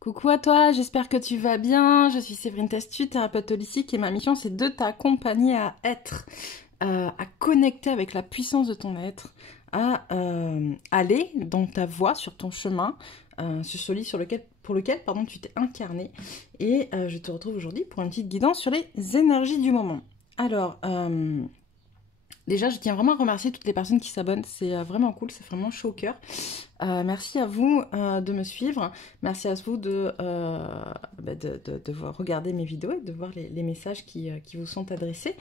Coucou à toi, j'espère que tu vas bien. Je suis Séverine Testu, thérapeute holistique et ma mission c'est de t'accompagner à être, à connecter avec la puissance de ton être, à aller dans ta voie, sur ton chemin, sur ce lit pour lequel tu t'es incarné. Et je te retrouve aujourd'hui pour une petite guidance sur les énergies du moment. Alors, déjà, je tiens vraiment à remercier toutes les personnes qui s'abonnent, c'est vraiment cool, c'est vraiment chaud au cœur. Merci à vous de me suivre, merci à vous de regarder mes vidéos et de voir les messages qui vous sont adressés.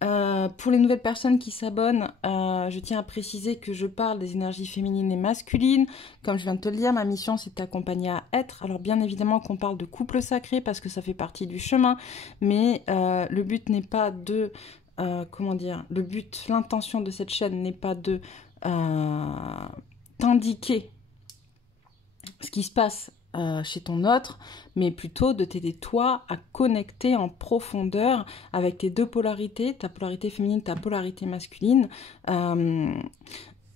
Pour les nouvelles personnes qui s'abonnent, je tiens à préciser que je parle des énergies féminines et masculines. Comme je viens de te le dire, ma mission c'est de t'accompagner à être. Alors bien évidemment qu'on parle de couple sacré parce que ça fait partie du chemin, mais le but n'est pas de... l'intention de cette chaîne n'est pas de t'indiquer ce qui se passe chez ton autre, mais plutôt de t'aider toi à connecter en profondeur avec tes deux polarités, ta polarité féminine, ta polarité masculine,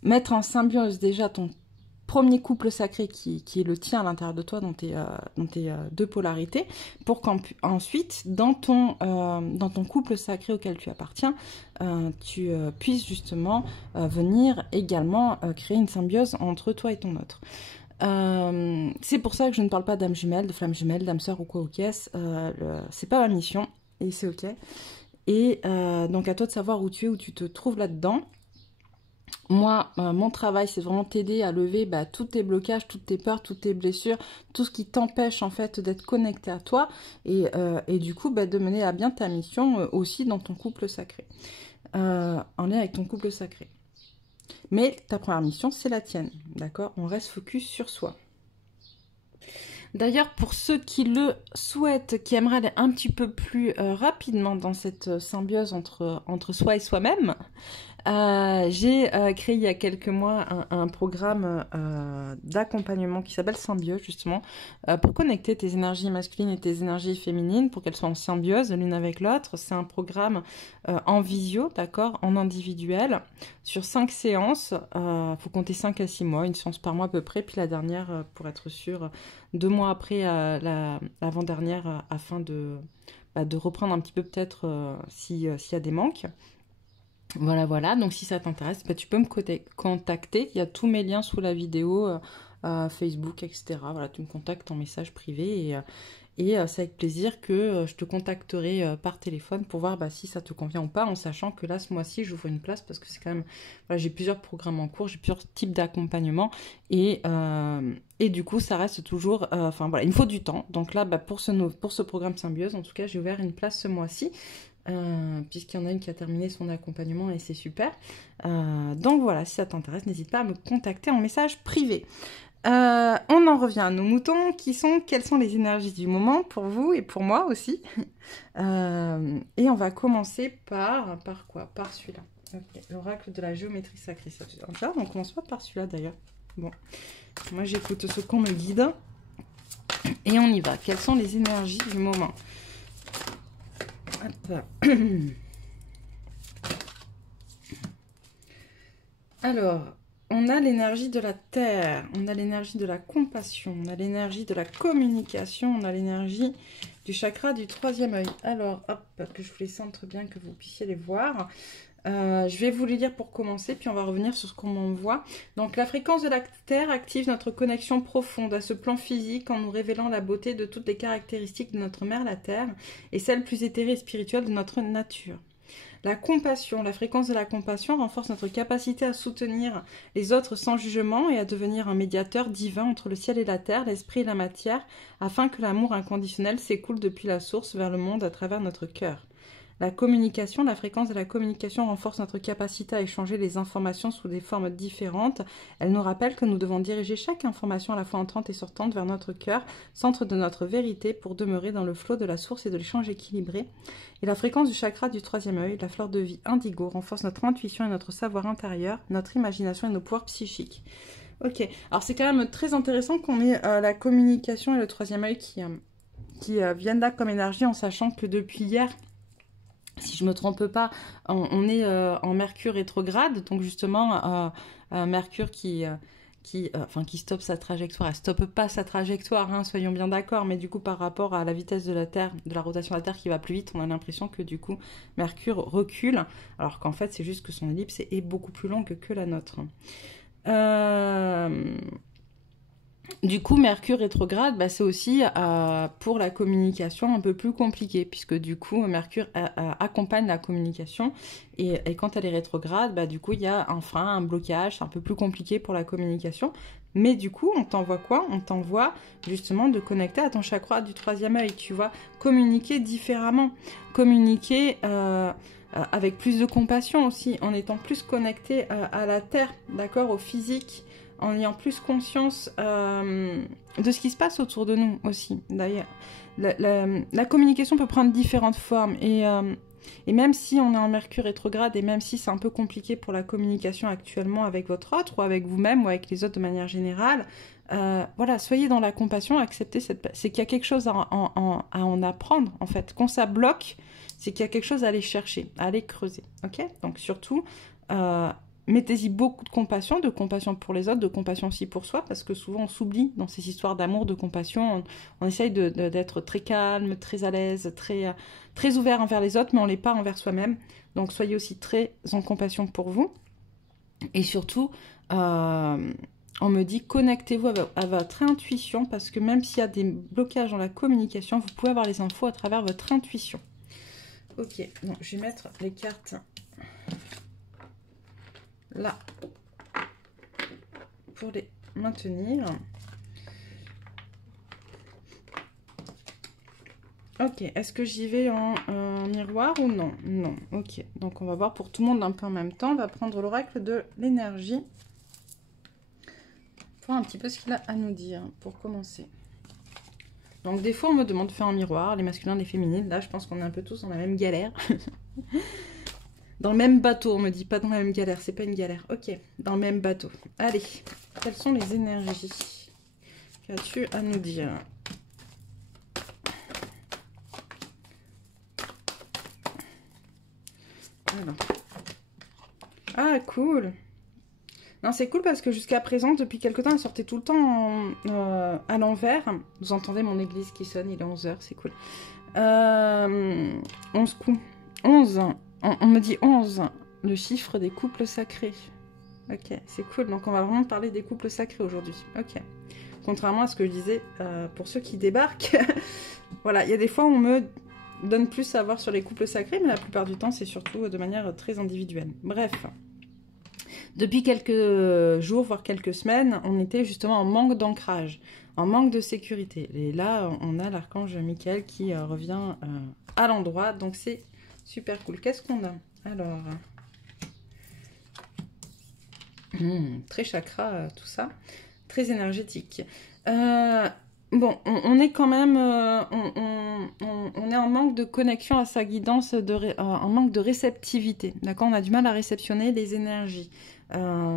mettre en symbiose déjà ton premier couple sacré qui est le tien à l'intérieur de toi, dans tes deux polarités, pour qu'ensuite, dans ton couple sacré auquel tu appartiens, tu puisses justement venir également créer une symbiose entre toi et ton autre. C'est pour ça que je ne parle pas d'âme jumelle, de flamme jumelle, d'âme sœur ou quoi au caisse. C'est pas ma mission, et c'est ok. Et donc à toi de savoir où tu es, où tu te trouves là-dedans. Moi, mon travail, c'est vraiment t'aider à lever tous tes blocages, toutes tes peurs, toutes tes blessures, tout ce qui t'empêche en fait d'être connecté à toi et du coup de mener à bien ta mission aussi dans ton couple sacré, en lien avec ton couple sacré. Mais ta première mission, c'est la tienne, d'accord? On reste focus sur soi. D'ailleurs, pour ceux qui le souhaitent, qui aimeraient aller un petit peu plus rapidement dans cette symbiose entre soi et soi-même, j'ai créé il y a quelques mois un programme d'accompagnement qui s'appelle Symbiose, justement, pour connecter tes énergies masculines et tes énergies féminines, pour qu'elles soient en symbiose l'une avec l'autre. C'est un programme en visio, d'accord, en individuel, sur 5 séances. Faut compter 5 à 6 mois, une séance par mois à peu près, puis la dernière, pour être sûr, 2 mois après l'avant-dernière, afin de reprendre un petit peu peut-être s'il y a des manques. Voilà, donc si ça t'intéresse, tu peux me contacter, il y a tous mes liens sous la vidéo, Facebook, etc. Voilà, tu me contactes en message privé et c'est avec plaisir que je te contacterai par téléphone pour voir si ça te convient ou pas, en sachant que là, ce mois-ci, j'ouvre une place parce que c'est quand même... Voilà, j'ai plusieurs programmes en cours, j'ai plusieurs types d'accompagnement et du coup, ça reste toujours... il me faut du temps. Donc là, pour ce programme Symbiose, en tout cas, j'ai ouvert une place ce mois-ci. Puisqu'il y en a une qui a terminé son accompagnement et c'est super. Donc voilà, si ça t'intéresse, n'hésite pas à me contacter en message privé. On en revient à nos moutons, quelles sont les énergies du moment pour vous et pour moi aussi. Et on va commencer par quoi? Par celui-là. Okay. L'oracle de la géométrie sacrée. Ça te dit déjà? On commence pas par celui-là d'ailleurs. Bon, moi j'écoute ce qu'on me guide. Et on y va. Quelles sont les énergies du moment? Alors, on a l'énergie de la terre, on a l'énergie de la compassion, on a l'énergie de la communication, on a l'énergie du chakra du troisième œil. Alors, hop, que je vous les centre bien, que vous puissiez les voir. Je vais vous les lire pour commencer, puis on va revenir sur ce qu'on m'envoie. Donc, la fréquence de la Terre active notre connexion profonde à ce plan physique en nous révélant la beauté de toutes les caractéristiques de notre mère, la Terre, et celles plus éthérées et spirituelles de notre nature. La compassion, la fréquence de la compassion renforce notre capacité à soutenir les autres sans jugement et à devenir un médiateur divin entre le ciel et la terre, l'esprit et la matière, afin que l'amour inconditionnel s'écoule depuis la source vers le monde à travers notre cœur. La communication, la fréquence de la communication renforce notre capacité à échanger les informations sous des formes différentes. Elle nous rappelle que nous devons diriger chaque information à la fois entrante et sortante vers notre cœur, centre de notre vérité, pour demeurer dans le flot de la source et de l'échange équilibré. Et la fréquence du chakra du troisième œil, la fleur de vie indigo, renforce notre intuition et notre savoir intérieur, notre imagination et nos pouvoirs psychiques. Ok, alors c'est quand même très intéressant qu'on ait la communication et le troisième œil qui viennent là comme énergie, en sachant que depuis hier... Si je ne me trompe pas, on est en Mercure rétrograde, donc justement Mercure qui qui stoppe sa trajectoire. Elle stoppe pas sa trajectoire, hein, soyons bien d'accord, mais du coup, par rapport à la vitesse de la Terre, de la rotation de la Terre qui va plus vite, on a l'impression que du coup, Mercure recule, alors qu'en fait, c'est juste que son ellipse est beaucoup plus longue que la nôtre. Du coup, Mercure rétrograde, bah, c'est aussi pour la communication un peu plus compliqué, puisque du coup, Mercure accompagne la communication, et quand elle est rétrograde, bah, du coup, il y a un frein, un blocage, c'est un peu plus compliqué pour la communication. Mais du coup, on t'envoie quoi? On t'envoie justement de connecter à ton chakra du troisième œil, tu vois, communiquer différemment, communiquer avec plus de compassion aussi, en étant plus connecté à la Terre, d'accord, au physique, en ayant plus conscience de ce qui se passe autour de nous aussi. D'ailleurs, la communication peut prendre différentes formes, et même si on est en Mercure rétrograde, et même si c'est un peu compliqué pour la communication actuellement avec votre autre, ou avec vous-même, ou avec les autres de manière générale, voilà, soyez dans la compassion, acceptez c'est qu'il y a quelque chose à en apprendre, en fait. Quand ça bloque, c'est qu'il y a quelque chose à aller chercher, à aller creuser, ok? Donc surtout, mettez-y beaucoup de compassion pour les autres, de compassion aussi pour soi, parce que souvent on s'oublie dans ces histoires d'amour, de compassion. On essaye d'être très calme, très à l'aise, très ouvert envers les autres, mais on l'est pas envers soi-même. Donc soyez aussi très en compassion pour vous. Et surtout, on me dit, connectez-vous à votre intuition, parce que même s'il y a des blocages dans la communication, vous pouvez avoir les infos à travers votre intuition. Ok, donc je vais mettre les cartes là pour les maintenir. Ok, est-ce que j'y vais en miroir ou non? Non, ok. Donc on va voir pour tout le monde un peu en même temps. On va prendre l'oracle de l'énergie. Voir un petit peu ce qu'il a à nous dire pour commencer. Donc des fois on me demande de faire un miroir, les masculins, les féminines. Là je pense qu'on est un peu tous dans la même galère. Dans le même bateau, on me dit, pas dans la même galère, c'est pas une galère. Ok, dans le même bateau. Allez, quelles sont les énergies? Qu'as-tu à nous dire? Alors. Ah, cool. Non, c'est cool parce que jusqu'à présent, depuis quelque temps, elle sortait tout le temps à l'envers. Vous entendez mon église qui sonne, il est 11h, c'est cool. 11 coups. 11. On me dit 11, le chiffre des couples sacrés. Ok, c'est cool. Donc, on va vraiment parler des couples sacrés aujourd'hui. Ok. Contrairement à ce que je disais, pour ceux qui débarquent, voilà, il y a des fois où on me donne plus à voir sur les couples sacrés, mais la plupart du temps, c'est surtout de manière très individuelle. Bref. Depuis quelques jours, voire quelques semaines, on était justement en manque d'ancrage, en manque de sécurité. Et là, on a l'archange Michael qui revient à l'endroit, donc c'est super cool. Qu'est-ce qu'on a? Alors, très chakra, tout ça, très énergétique. Bon, on est quand même, on est en manque de connexion à sa guidance, en manque de réceptivité. D'accord, on a du mal à réceptionner les énergies.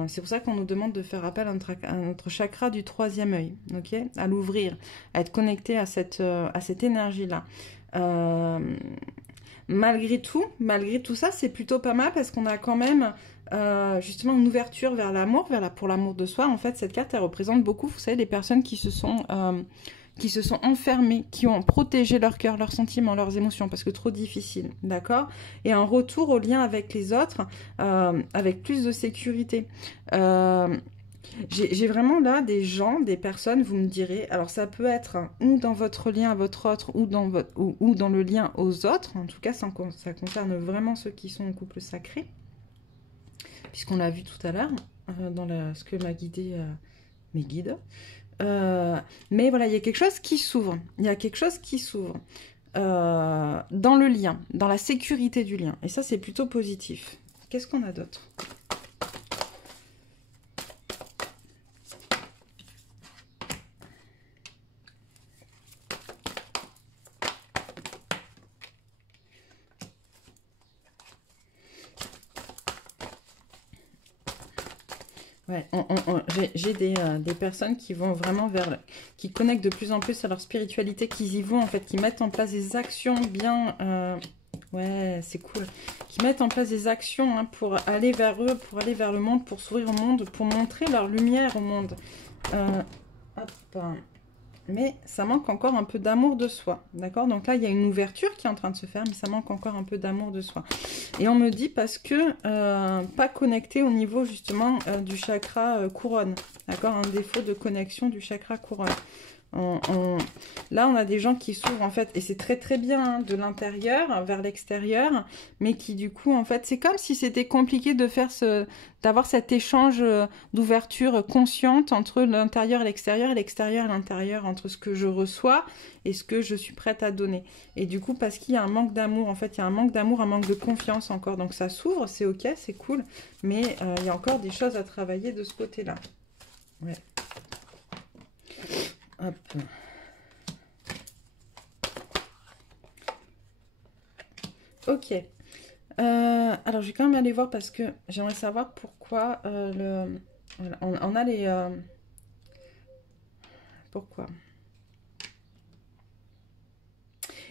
C'est pour ça qu'on nous demande de faire appel à notre chakra du troisième œil, ok, à l'ouvrir, à être connecté à cette énergie-là. Malgré tout ça, c'est plutôt pas mal parce qu'on a quand même justement une ouverture vers l'amour, pour l'amour de soi. En fait, cette carte, elle représente beaucoup, vous savez, les personnes qui se sont enfermées, qui ont protégé leur cœur, leurs sentiments, leurs émotions, parce que trop difficile, d'accord? Et un retour au lien avec les autres, avec plus de sécurité. J'ai vraiment là des personnes, vous me direz, alors ça peut être ou dans votre lien à votre autre, ou dans le lien aux autres, en tout cas ça concerne vraiment ceux qui sont en couple sacré, puisqu'on l'a vu tout à l'heure, dans ce que m'a guidé mes guides. Mais voilà, il y a quelque chose qui s'ouvre, dans le lien, dans la sécurité du lien, et ça c'est plutôt positif. Qu'est-ce qu'on a d'autre? Ouais, j'ai des personnes qui vont vraiment qui connectent de plus en plus à leur spiritualité, qui y vont en fait, qui mettent en place des actions bien Ouais, c'est cool. Qui mettent en place des actions hein, pour aller vers eux, pour aller vers le monde, pour s'ouvrir au monde, pour montrer leur lumière au monde. Hop. Mais ça manque encore un peu d'amour de soi, d'accord? Donc là, il y a une ouverture qui est en train de se faire, mais ça manque encore un peu d'amour de soi. Et on me dit parce que pas connecté au niveau justement du chakra couronne, d'accord? Un défaut de connexion du chakra couronne. Là, on a des gens qui s'ouvrent en fait, et c'est très très bien, hein, de l'intérieur vers l'extérieur, mais qui du coup, en fait, c'est comme si c'était compliqué de faire d'avoir cet échange d'ouverture consciente entre l'intérieur et l'extérieur et l'intérieur, entre ce que je reçois et ce que je suis prête à donner. Et du coup, parce qu'il y a un manque d'amour, en fait, il y a un manque d'amour, un manque de confiance encore, donc ça s'ouvre, c'est ok, c'est cool, mais il y a encore des choses à travailler de ce côté-là. Ouais. Hop. Ok. Alors, je vais quand même aller voir parce que j'aimerais savoir pourquoi voilà, on a les... pourquoi.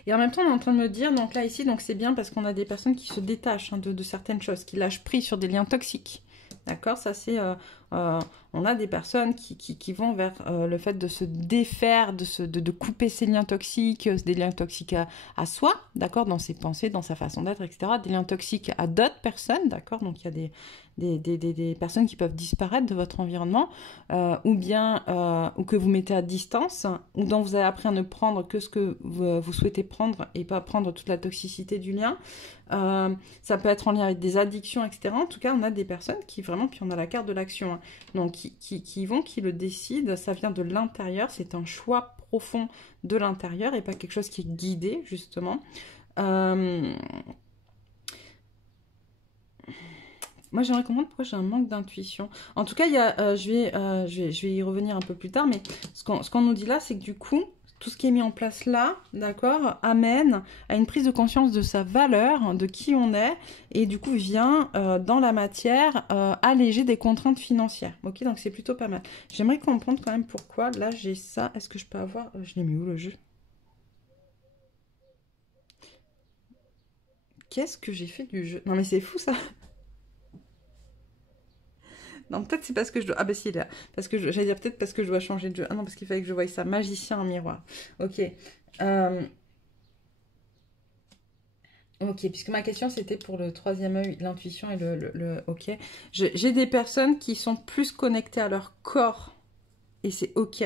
Et en même temps, on est en train de me dire, donc là, ici, donc c'est bien parce qu'on a des personnes qui se détachent hein, de certaines choses, qui lâchent prise sur des liens toxiques. D'accord, ça c'est... on a des personnes qui vont vers le fait de se défaire, de couper ces liens toxiques, des liens toxiques à soi, d'accord, dans ses pensées, dans sa façon d'être, etc. Des liens toxiques à d'autres personnes, d'accord, donc il y a des personnes qui peuvent disparaître de votre environnement, ou bien ou que vous mettez à distance, ou dont vous avez appris à ne prendre que ce que vous souhaitez prendre et pas prendre toute la toxicité du lien. Ça peut être en lien avec des addictions, etc. En tout cas, on a des personnes qui vraiment, puis on a la carte de l'action, hein, donc qui le décident, ça vient de l'intérieur, c'est un choix profond de l'intérieur et pas quelque chose qui est guidé, justement. Moi, j'aimerais comprendre pourquoi j'ai un manque d'intuition. En tout cas, je vais y revenir un peu plus tard, mais ce qu'on nous dit là, c'est que du coup, tout ce qui est mis en place là, d'accord, amène à une prise de conscience de sa valeur, de qui on est, et du coup vient dans la matière alléger des contraintes financières. Ok, donc c'est plutôt pas mal. J'aimerais comprendre quand même pourquoi là j'ai ça. Est-ce que je peux avoir... je l'ai mis où le jeu? Qu'est-ce que j'ai fait du jeu? Non mais c'est fou ça. Non, peut-être c'est parce que je dois... Ah bah si, il est là. Parce que j'allais dire peut-être parce que je dois changer de jeu. Ah non, parce qu'il fallait que je voie ça. Magicien en miroir. Ok. Ok, puisque ma question c'était pour le troisième œil, l'intuition et ok. J'ai des personnes qui sont plus connectées à leur corps, et c'est ok,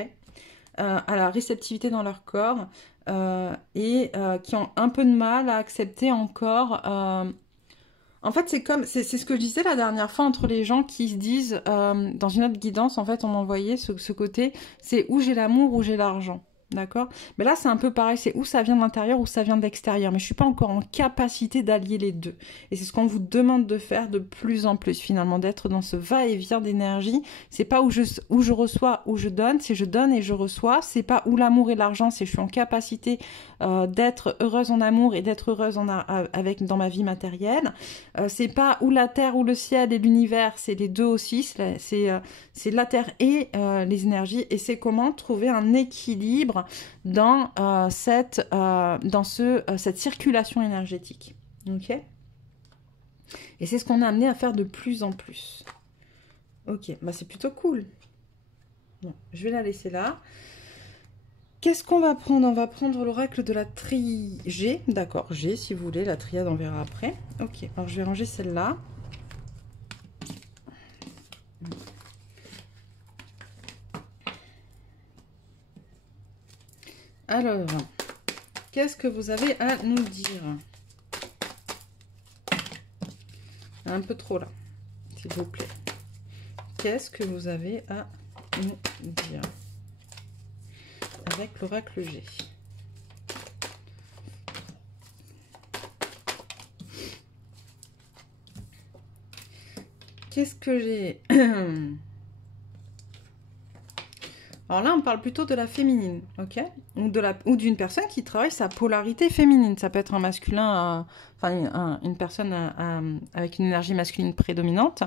à la réceptivité dans leur corps, et qui ont un peu de mal à accepter encore... En fait, c'est ce que je disais la dernière fois entre les gens qui se disent, dans une autre guidance, en fait, on m'envoyait ce côté, c'est où j'ai l'amour, où j'ai l'argent. D'accord? Mais là, c'est un peu pareil, c'est où ça vient de l'intérieur, où ça vient de l'extérieur. Mais je suis pas encore en capacité d'allier les deux. Et c'est ce qu'on vous demande de faire de plus en plus, finalement, d'être dans ce va-et-vient d'énergie. C'est pas où je reçois, où je donne, c'est je donne et je reçois. C'est pas où l'amour et l'argent, c'est je suis en capacité d'être heureuse en amour et d'être heureuse dans ma vie matérielle. C'est pas où la terre, ou le ciel et l'univers, c'est les deux aussi. C'est la terre et les énergies. Et c'est comment trouver un équilibre dans cette circulation énergétique. Ok? Et c'est ce qu'on a amené à faire de plus en plus. Ok, bah c'est plutôt cool. Bon, je vais la laisser là. Qu'est-ce qu'on va prendre? On va prendre l'oracle de la G. D'accord, G si vous voulez. La triade, on verra après. Ok, alors je vais ranger celle-là. Alors, qu'est-ce que vous avez à nous dire? Un peu trop là, s'il vous plaît. Qu'est-ce que vous avez à nous dire avec l'oracle G? Qu'est-ce que j'ai? Alors là, on parle plutôt de la féminine, ok? Ou d'une personne qui travaille sa polarité féminine. Ça peut être un masculin, une personne avec une énergie masculine prédominante,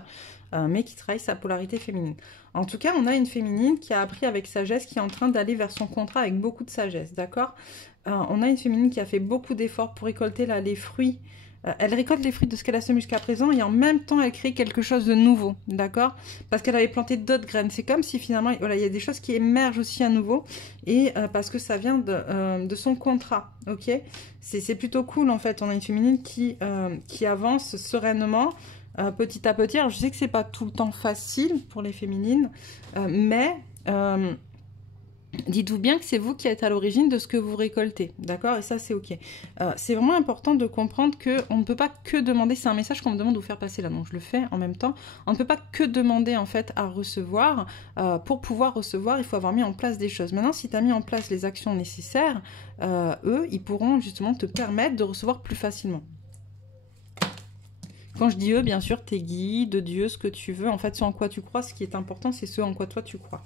mais qui travaille sa polarité féminine. En tout cas, on a une féminine qui a appris avec sagesse, qui est en train d'aller vers son contrat avec beaucoup de sagesse, d'accord? On a une féminine qui a fait beaucoup d'efforts pour récolter là, les fruits. Elle récolte les fruits de ce qu'elle a semé jusqu'à présent et en même temps, elle crée quelque chose de nouveau, d'accord? Parce qu'elle avait planté d'autres graines. C'est comme si finalement, voilà, il y a des choses qui émergent aussi à nouveau et parce que ça vient de son contrat, ok? C'est plutôt cool en fait. On a une féminine qui avance sereinement. Petit à petit. Alors, je sais que c'est pas tout le temps facile pour les féminines, mais dites-vous bien que c'est vous qui êtes à l'origine de ce que vous récoltez, d'accord? Et ça, c'est ok. C'est vraiment important de comprendre qu'on ne peut pas que demander, c'est un message qu'on me demande de vous faire passer là, donc je le fais en même temps. On ne peut pas que demander en fait à recevoir. Pour pouvoir recevoir, il faut avoir mis en place des choses. Maintenant, si tu as mis en place les actions nécessaires, eux, ils pourront justement te permettre de recevoir plus facilement. Quand je dis eux, bien sûr, tes guides, Dieu, ce que tu veux. En fait, ce en quoi tu crois, ce qui est important, c'est ce en quoi toi tu crois.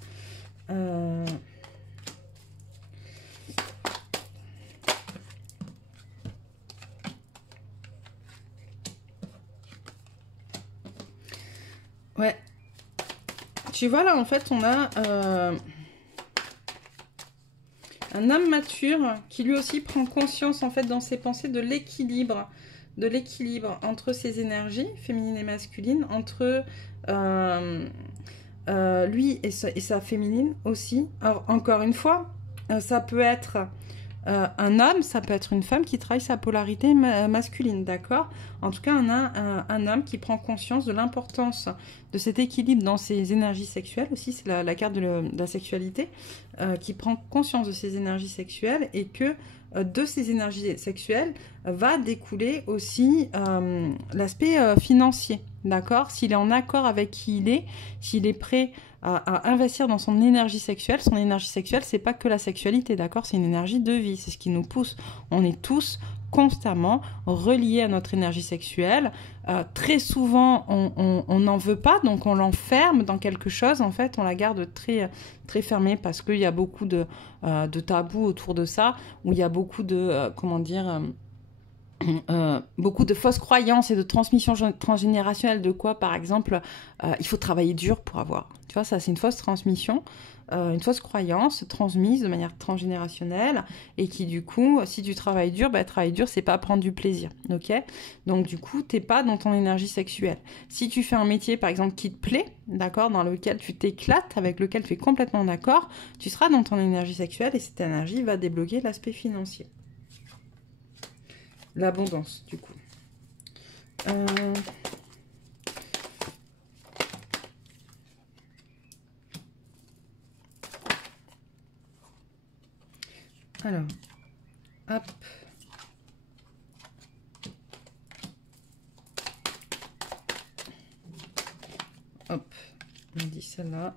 Ouais. Tu vois, là, en fait, on a un homme mature qui, lui aussi, prend conscience, en fait, dans ses pensées de l'équilibre entre ses énergies, féminines et masculines, entre lui et sa féminine aussi. Alors, encore une fois, ça peut être un homme, ça peut être une femme qui travaille sa polarité masculine, d'accord? En tout cas, on a un homme qui prend conscience de l'importance de cet équilibre dans ses énergies sexuelles aussi, c'est la carte de la sexualité, qui prend conscience de ses énergies sexuelles et que de ces énergies sexuelles va découler aussi l'aspect financier, d'accord? S'il est en accord avec qui il est, s'il est prêt à investir dans son énergie sexuelle, c'est pas que la sexualité, d'accord? C'est une énergie de vie, c'est ce qui nous pousse. On est tous constamment reliés à notre énergie sexuelle. Très souvent, on n'en veut pas, donc on l'enferme dans quelque chose. En fait, on la garde très, très fermée parce qu'il y a beaucoup de tabous autour de ça, où il y a beaucoup de, beaucoup de fausses croyances et de transmission transgénérationnelle de quoi, par exemple, il faut travailler dur pour avoir. Tu vois, ça, c'est une fausse transmission, une fausse croyance transmise de manière transgénérationnelle et qui, du coup, si tu travailles dur, travailler dur, c'est pas prendre du plaisir, ok? Donc, du coup, t'es pas dans ton énergie sexuelle. Si tu fais un métier, par exemple, qui te plaît, d'accord, dans lequel tu t'éclates, avec lequel tu es complètement d'accord, tu seras dans ton énergie sexuelle et cette énergie va débloquer l'aspect financier. L'abondance, du coup. Alors, hop. Hop, on dit celle-là.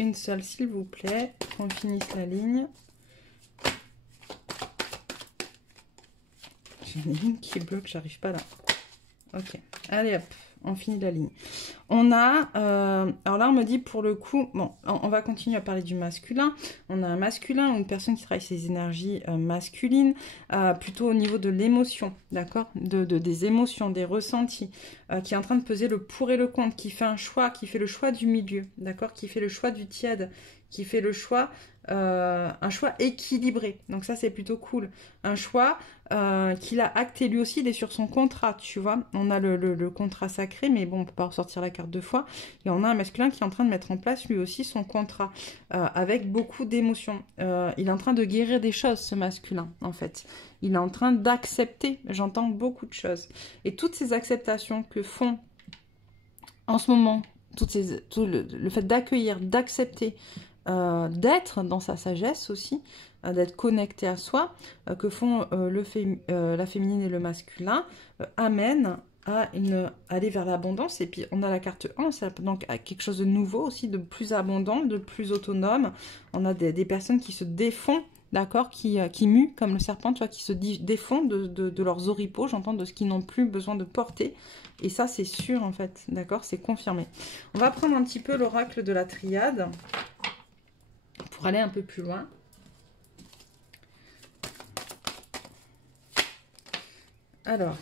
Une seule, s'il vous plaît, qu'on finisse la ligne. J'en ai une qui bloque, j'arrive pas là. Ok, allez hop, on finit la ligne. On a, alors là on me dit pour le coup, bon, on va continuer à parler du masculin. On a un masculin ou une personne qui travaille ses énergies masculines, plutôt au niveau de l'émotion, d'accord, des émotions, des ressentis, qui est en train de peser le pour et le contre, qui fait un choix, qui fait le choix du milieu, d'accord, qui fait le choix du tiède, qui fait le choix, un choix équilibré. Donc ça c'est plutôt cool. Un choix qu'il a acté lui aussi, il est sur son contrat, tu vois. On a le contrat sacré, mais bon, on peut pas ressortir la carte deux fois. Et on a un masculin qui est en train de mettre en place lui aussi son contrat, avec beaucoup d'émotions. Il est en train de guérir des choses, ce masculin, en fait. Il est en train d'accepter, j'entends beaucoup de choses. Et toutes ces acceptations que font en ce moment, le fait d'accueillir, d'accepter, d'être dans sa sagesse aussi, d'être connecté à soi, que font la féminine et le masculin, amène à aller vers l'abondance. Et puis on a la carte 1, donc à quelque chose de nouveau aussi, de plus abondant, de plus autonome. On a des personnes qui se défont d'accord, qui muent comme le serpent, tu vois, qui se défont de leurs oripeaux, j'entends, de ce qu'ils n'ont plus besoin de porter. Et ça, c'est sûr, en fait, d'accord, c'est confirmé. On va prendre un petit peu l'oracle de la triade pour aller un peu plus loin. Alors...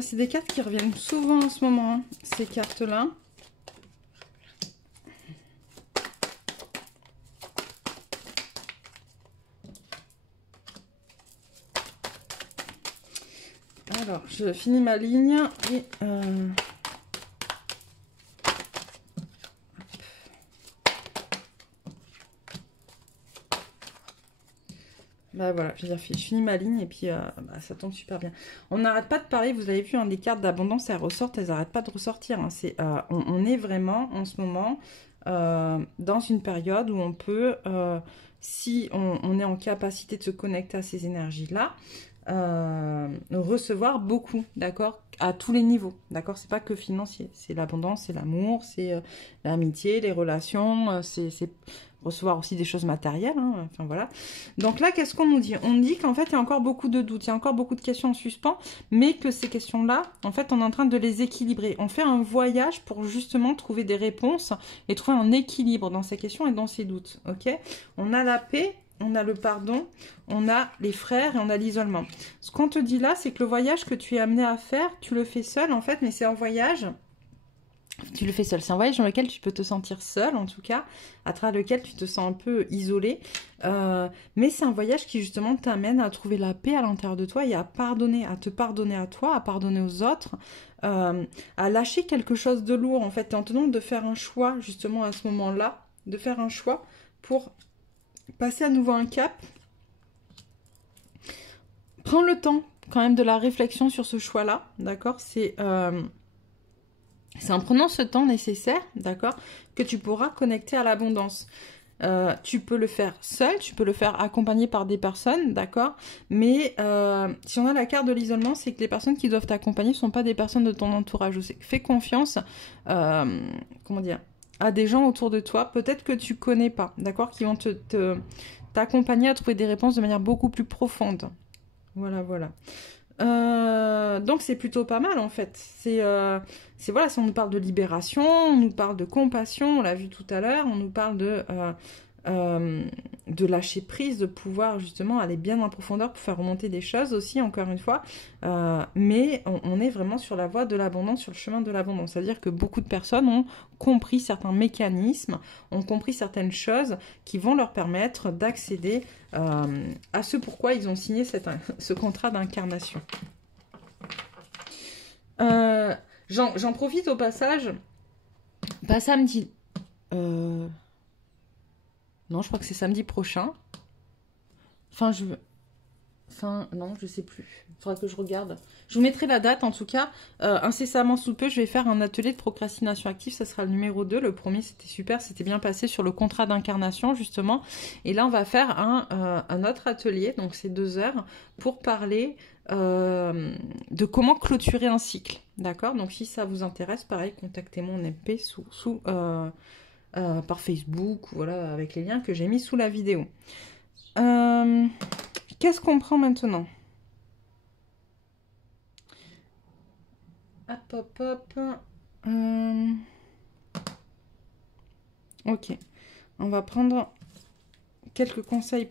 C'est des cartes qui reviennent souvent en ce moment, hein, ces cartes-là. Alors, je finis ma ligne et... Bah voilà, je finis ma ligne et puis bah, ça tombe super bien. On n'arrête pas de parler, vous avez vu, hein, les cartes d'abondance, elles ressortent, elles n'arrêtent pas de ressortir. Hein. On est vraiment en ce moment dans une période où on peut, si on est en capacité de se connecter à ces énergies-là, recevoir beaucoup, d'accord, à tous les niveaux, d'accord, c'est pas que financier, c'est l'abondance, c'est l'amour, c'est l'amitié, les relations, c'est recevoir aussi des choses matérielles, hein, enfin voilà. Donc là, qu'est-ce qu'on nous dit? On dit qu'en fait, il y a encore beaucoup de doutes, il y a encore beaucoup de questions en suspens, mais que ces questions-là, en fait, on est en train de les équilibrer. On fait un voyage pour justement trouver des réponses et trouver un équilibre dans ces questions et dans ces doutes, ok? On a la paix, on a le pardon, on a les frères et on a l'isolement. Ce qu'on te dit là, c'est que le voyage que tu es amené à faire, tu le fais seul en fait, mais c'est un voyage... Tu le fais seul. C'est un voyage dans lequel tu peux te sentir seul, en tout cas, à travers lequel tu te sens un peu isolé. Mais c'est un voyage qui, justement, t'amène à trouver la paix à l'intérieur de toi et à pardonner, à te pardonner à toi, à pardonner aux autres, à lâcher quelque chose de lourd, en fait, en tenant de faire un choix, justement, à ce moment-là, de faire un choix pour passer à nouveau un cap. Prends le temps, quand même, de la réflexion sur ce choix-là, d'accord? C'est en prenant ce temps nécessaire, d'accord, que tu pourras connecter à l'abondance. Tu peux le faire seul, tu peux le faire accompagné par des personnes, d'accord, mais si on a la carte de l'isolement, c'est que les personnes qui doivent t'accompagner ne sont pas des personnes de ton entourage. Fais confiance, comment dire, à des gens autour de toi, peut-être que tu connais pas, d'accord, qui vont t'accompagner à trouver des réponses de manière beaucoup plus profonde. Voilà, voilà. Donc c'est plutôt pas mal en fait. C'est voilà, si on nous parle de libération, on nous parle de compassion, on l'a vu tout à l'heure, on nous parle de lâcher prise, de pouvoir justement aller bien en profondeur pour faire remonter des choses aussi, encore une fois. Mais on est vraiment sur la voie de l'abondance, sur le chemin de l'abondance. C'est-à-dire que beaucoup de personnes ont compris certains mécanismes, ont compris certaines choses qui vont leur permettre d'accéder à ce pourquoi ils ont signé ce contrat d'incarnation. J'en profite au passage, pas samedi. Non, je crois que c'est samedi prochain. Non, je sais plus. Il faudra que je regarde. Je vous mettrai la date, en tout cas. Incessamment sous peu, je vais faire un atelier de procrastination active. Ça sera le numéro 2. Le premier, c'était super. C'était bien passé sur le contrat d'incarnation, justement. Et là, on va faire un autre atelier. Donc, c'est 2 heures pour parler de comment clôturer un cycle. D'accord? Donc, si ça vous intéresse, pareil, contactez-moi en MP par Facebook, voilà, avec les liens que j'ai mis sous la vidéo. Qu'est-ce qu'on prend maintenant? Hop, hop, hop. Ok. On va prendre quelques conseils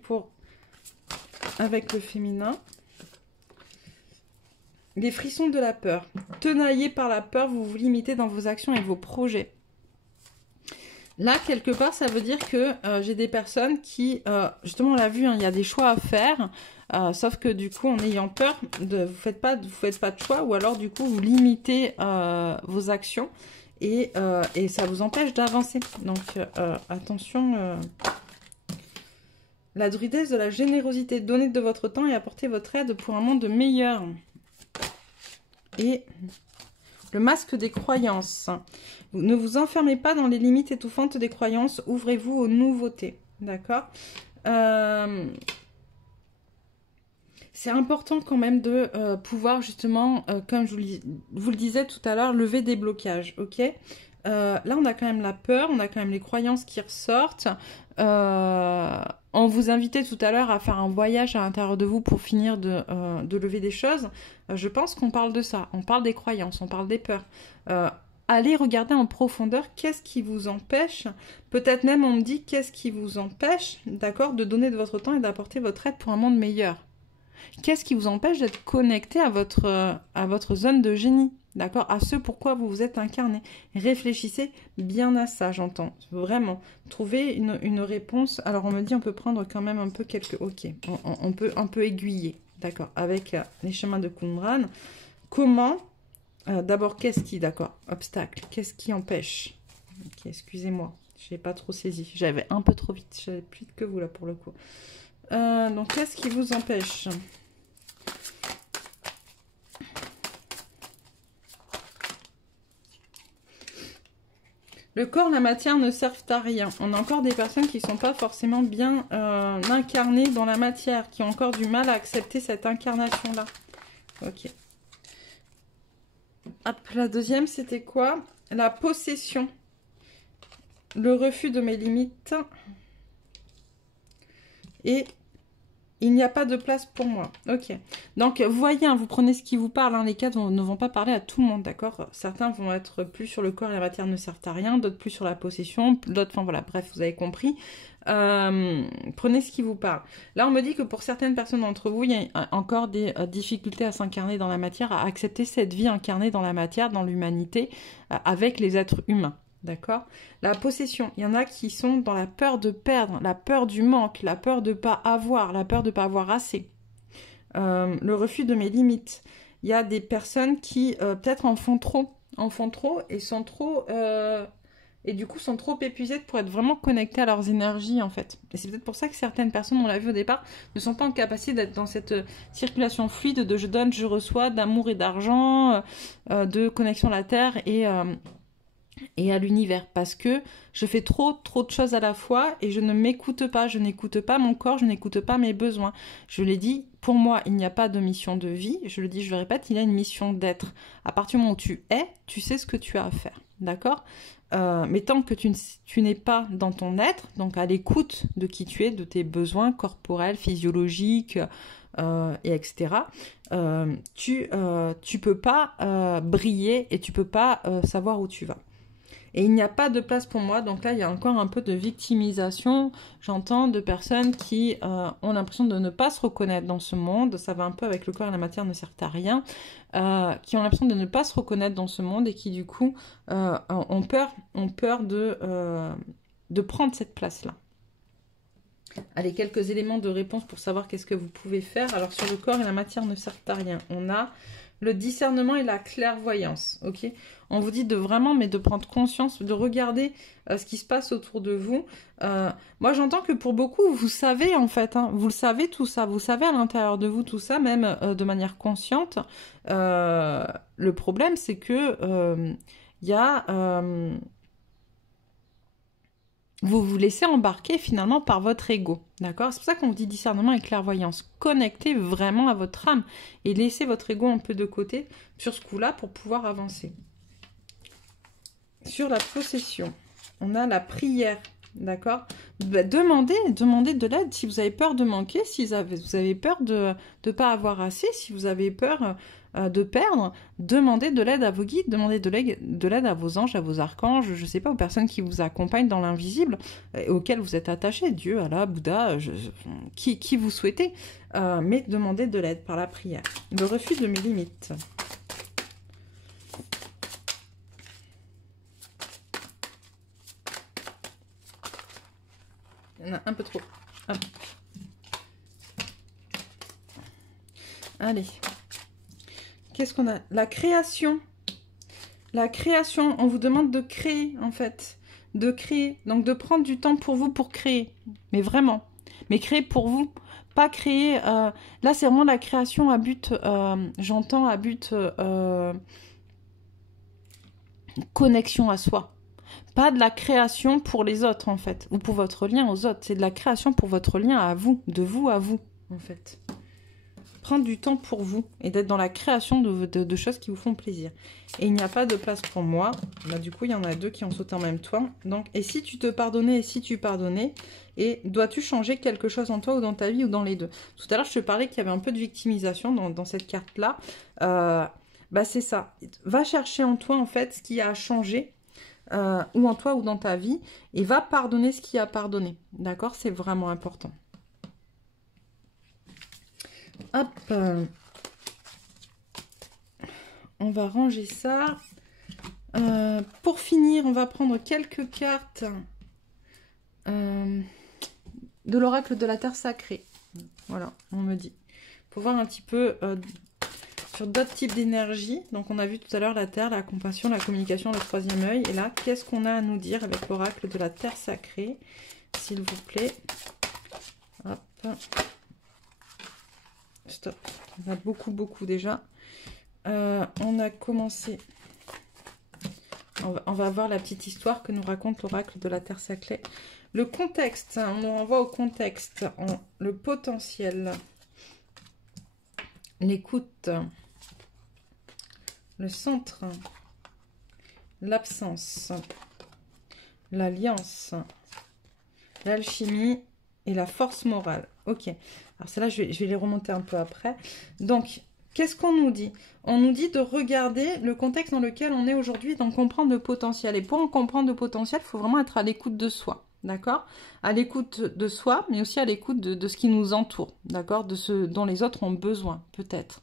avec le féminin. Les frissons de la peur. Tenaillés par la peur, vous vous limitez dans vos actions et vos projets. Là, quelque part, ça veut dire que j'ai des personnes qui, justement, on l'a vu, hein, il y a des choix à faire, sauf que du coup, en ayant peur, vous faites pas de choix, ou alors du coup, vous limitez vos actions et ça vous empêche d'avancer. Donc, attention. La druidesse de la générosité, donnez de votre temps et apportez votre aide pour un monde meilleur. Et Le masque des croyances. Ne vous enfermez pas dans les limites étouffantes des croyances. Ouvrez-vous aux nouveautés. D'accord. C'est important quand même de pouvoir justement, comme je vous le disais tout à l'heure, lever des blocages. Ok. Là, on a quand même la peur. On a quand même les croyances qui ressortent. On vous invitait tout à l'heure à faire un voyage à l'intérieur de vous pour finir de lever des choses. Je pense qu'on parle de ça. On parle des croyances, on parle des peurs. Allez regarder en profondeur qu'est-ce qui vous empêche. Peut-être même on me dit qu'est-ce qui vous empêche, d'accord, de donner de votre temps et d'apporter votre aide pour un monde meilleur. Qu'est-ce qui vous empêche d'être connecté à votre zone de génie, d'accord, à ce pourquoi vous vous êtes incarné. Réfléchissez bien à ça, j'entends. Vraiment, trouvez une réponse. Alors on me dit on peut prendre quand même un peu quelques... Ok, on peut un peu aiguiller, d'accord, avec les chemins de Qumran. Comment d'abord, qu'est-ce qui, d'accord, obstacle, qu'est-ce qui empêche? Ok, excusez-moi, je n'ai pas trop saisi. J'avais un peu trop vite, j'allais plus vite que vous là pour le coup. Donc, qu'est-ce qui vous empêche? Le corps, la matière ne servent à rien. On a encore des personnes qui ne sont pas forcément bien incarnées dans la matière, qui ont encore du mal à accepter cette incarnation-là. Ok. Hop, la deuxième, c'était quoi? La possession. Le refus de mes limites. Et il n'y a pas de place pour moi. Ok. Donc, vous voyez, hein, vous prenez ce qui vous parle. Hein, les quatre ne vont pas parler à tout le monde, d'accord? Certains vont être plus sur le corps et la matière ne servent à rien. D'autres plus sur la possession. D'autres, enfin voilà, bref, vous avez compris. Prenez ce qui vous parle. Là, on me dit que pour certaines personnes d'entre vous, il y a encore des difficultés à s'incarner dans la matière, à accepter cette vie incarnée dans la matière, dans l'humanité, avec les êtres humains. D'accord? La possession, il y en a qui sont dans la peur de perdre, la peur du manque, la peur de ne pas avoir, la peur de ne pas avoir assez. Le refus de mes limites. Il y a des personnes qui peut-être en font trop et sont trop... et du coup sont trop épuisées pour être vraiment connectées à leurs énergies en fait. Et c'est peut-être pour ça que certaines personnes, on l'a vu au départ, ne sont pas en capacité d'être dans cette circulation fluide de je donne, je reçois, d'amour et d'argent, de connexion à la terre et à l'univers, parce que je fais trop de choses à la fois et je ne m'écoute pas, je n'écoute pas mon corps, je n'écoute pas mes besoins. Je l'ai dit, pour moi, il n'y a pas de mission de vie, je le dis, je le répète, il y a une mission d'être. À partir du moment où tu es, tu sais ce que tu as à faire, d'accord? Mais tant que tu n'es pas dans ton être, donc à l'écoute de qui tu es, de tes besoins corporels, physiologiques, et etc., tu peux pas briller et tu peux pas savoir où tu vas. Et il n'y a pas de place pour moi. Donc là, il y a encore un peu de victimisation. J'entends de personnes qui ont l'impression de ne pas se reconnaître dans ce monde. Ça va un peu avec le corps et la matière ne servent à rien. Qui ont l'impression de ne pas se reconnaître dans ce monde et qui, du coup, ont peur de prendre cette place-là. Allez, quelques éléments de réponse pour savoir qu'est-ce que vous pouvez faire. Alors, sur le corps et la matière ne servent à rien. On a le discernement et la clairvoyance, ok? On vous dit de vraiment, mais de prendre conscience, de regarder ce qui se passe autour de vous. Moi, j'entends que pour beaucoup, vous savez en fait, hein, vous le savez tout ça, vous savez à l'intérieur de vous tout ça, même de manière consciente. Le problème, c'est que il y a... vous vous laissez embarquer finalement par votre ego, d'accord? C'est pour ça qu'on vous dit discernement et clairvoyance. Connectez vraiment à votre âme et laissez votre ego un peu de côté sur ce coup-là pour pouvoir avancer. Sur la possession, on a la prière, d'accord? Demandez de l'aide si vous avez peur de manquer, si vous avez peur de ne pas avoir assez, si vous avez peur de perdre, demandez de l'aide à vos guides, demandez de l'aide à vos anges, à vos archanges, je ne sais pas, aux personnes qui vous accompagnent dans l'invisible, auxquelles vous êtes attachés, Dieu, Allah, Bouddha, qui vous souhaitez, mais demandez de l'aide par la prière. Le refus de mes limites. Il y en a un peu trop. Ah. Allez. Qu'est-ce qu'on a? La création. La création, on vous demande de créer, en fait. De créer. Donc, de prendre du temps pour vous pour créer. Mais vraiment. Mais créer pour vous. Pas créer... là, c'est vraiment la création à but... j'entends à but... connexion à soi. Pas de la création pour les autres, en fait, ou pour votre lien aux autres. C'est de la création pour votre lien à vous, de vous à vous, en fait. Prendre du temps pour vous et d'être dans la création de choses qui vous font plaisir. Et il n'y a pas de place pour moi. Bah, du coup, il y en a deux qui ont sauté en même temps. Donc, et si tu te pardonnais et si tu pardonnais, et dois-tu changer quelque chose en toi ou dans ta vie ou dans les deux? Tout à l'heure, je te parlais qu'il y avait un peu de victimisation dans cette carte-là. Bah, c'est ça. Va chercher en toi, en fait, ce qui a changé. Ou en toi ou dans ta vie, et va pardonner ce qui a pardonné. D'accord? C'est vraiment important. Hop. On va ranger ça. Pour finir, on va prendre quelques cartes de l'oracle de la Terre sacrée. Voilà, on me dit. Pour voir un petit peu sur d'autres types d'énergie. Donc, on a vu tout à l'heure la Terre, la compassion, la communication, le troisième œil. Et là, qu'est-ce qu'on a à nous dire avec l'oracle de la Terre sacrée, s'il vous plaît? Hop. Stop. On a beaucoup déjà. On a commencé. On va voir la petite histoire que nous raconte l'oracle de la Terre sacrée. Le contexte, on nous renvoie au contexte, le potentiel, l'écoute, le centre, l'absence, l'alliance, l'alchimie et la force morale. Ok, alors celle-là, je vais les remonter un peu après. Donc, qu'est-ce qu'on nous dit? On nous dit de regarder le contexte dans lequel on est aujourd'hui, d'en comprendre le potentiel. Et pour en comprendre le potentiel, il faut vraiment être à l'écoute de soi. D'accord? À l'écoute de soi, mais aussi à l'écoute de ce qui nous entoure. D'accord? De ce dont les autres ont besoin, peut-être.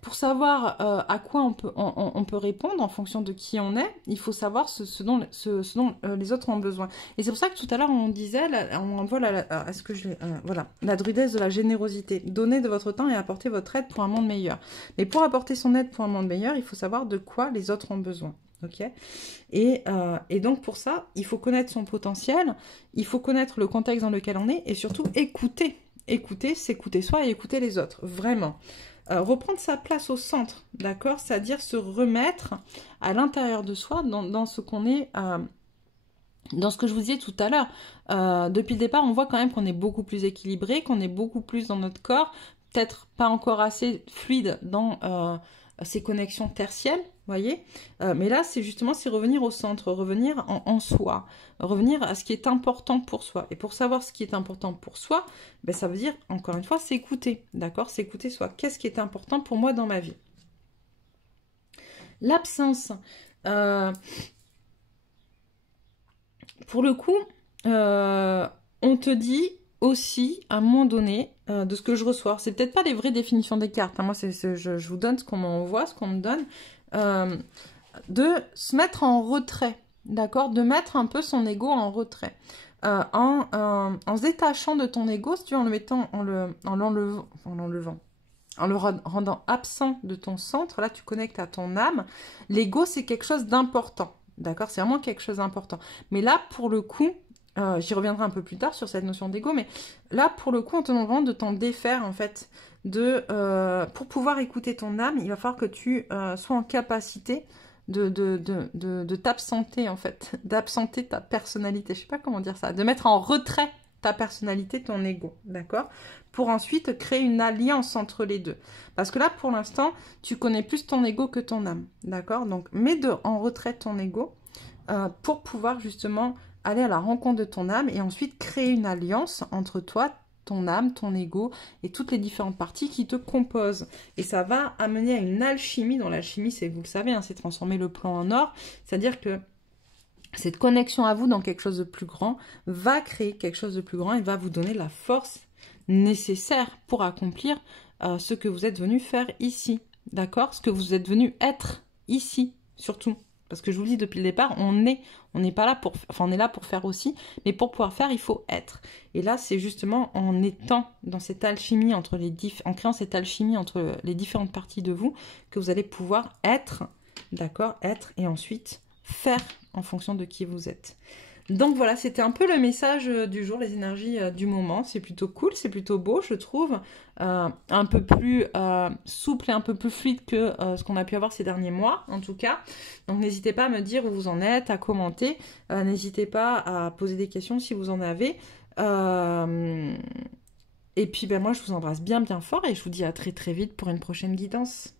Pour savoir à quoi on peut répondre en fonction de qui on est, il faut savoir ce dont les autres ont besoin. Et c'est pour ça que tout à l'heure on disait, on voit voilà, la druidesse de la générosité. Donnez de votre temps et apportez votre aide pour un monde meilleur. Mais pour apporter son aide pour un monde meilleur, il faut savoir de quoi les autres ont besoin. Ok, et donc pour ça, il faut connaître son potentiel, il faut connaître le contexte dans lequel on est et surtout écouter. Écouter, s'écouter soi et écouter les autres, vraiment. Reprendre sa place au centre, d'accord? C'est-à-dire se remettre à l'intérieur de soi, dans ce qu'on est, dans ce que je vous disais tout à l'heure. Depuis le départ, on voit quand même qu'on est beaucoup plus équilibré, qu'on est beaucoup plus dans notre corps, peut-être pas encore assez fluide dans ces connexions tertielles, voyez, mais là, c'est revenir au centre, revenir en soi, revenir à ce qui est important pour soi. Et pour savoir ce qui est important pour soi, ben, ça veut dire, encore une fois, s'écouter, d'accord? S'écouter soi. Qu'est-ce qui est important pour moi dans ma vie? L'absence. Pour le coup, on te dit aussi, à un moment donné, de ce que je reçois. C'est peut-être pas les vraies définitions des cartes. Hein. Moi, je vous donne ce qu'on m'envoie, ce qu'on me donne. De se mettre en retrait, d'accord? De mettre un peu son ego en retrait. En se détachant de ton ego, si tu veux, en le mettant, en l'enlevant, en le rendant absent de ton centre, là, tu connectes à ton âme. L'ego, c'est quelque chose d'important, d'accord? C'est vraiment quelque chose d'important. Mais là, pour le coup, j'y reviendrai un peu plus tard sur cette notion d'ego, mais là, pour le coup, on te demande vraiment de t'en défaire, en fait, pour pouvoir écouter ton âme, il va falloir que tu sois en capacité de t'absenter, en fait, d'absenter ta personnalité, je sais pas comment dire ça, de mettre en retrait ta personnalité, ton ego, d'accord? Pour ensuite créer une alliance entre les deux. Parce que là, pour l'instant, tu connais plus ton ego que ton âme, d'accord? Donc, mets en retrait ton ego pour pouvoir justement aller à la rencontre de ton âme et ensuite créer une alliance entre toi, ton âme, ton ego et toutes les différentes parties qui te composent. Et ça va amener à une alchimie. Dans l'alchimie, c'est, vous le savez, hein, c'est transformer le plomb en or. C'est-à-dire que cette connexion à vous dans quelque chose de plus grand va créer quelque chose de plus grand et va vous donner la force nécessaire pour accomplir ce que vous êtes venu faire ici. D'accord? Ce que vous êtes venu être ici, surtout. Parce que je vous le dis depuis le départ, on n'est pas là pour... Enfin, on est là pour faire aussi, mais pour pouvoir faire, il faut être. Et là, c'est justement en étant dans cette alchimie entre en créant cette alchimie entre les différentes parties de vous, que vous allez pouvoir être, d'accord? Être et ensuite faire en fonction de qui vous êtes. Donc voilà, c'était un peu le message du jour, les énergies du moment. C'est plutôt cool, c'est plutôt beau, je trouve. Un peu plus souple et un peu plus fluide que ce qu'on a pu avoir ces derniers mois, en tout cas. Donc n'hésitez pas à me dire où vous en êtes, à commenter. N'hésitez pas à poser des questions si vous en avez. Et puis ben moi, je vous embrasse bien bien fort et je vous dis à très très vite pour une prochaine guidance.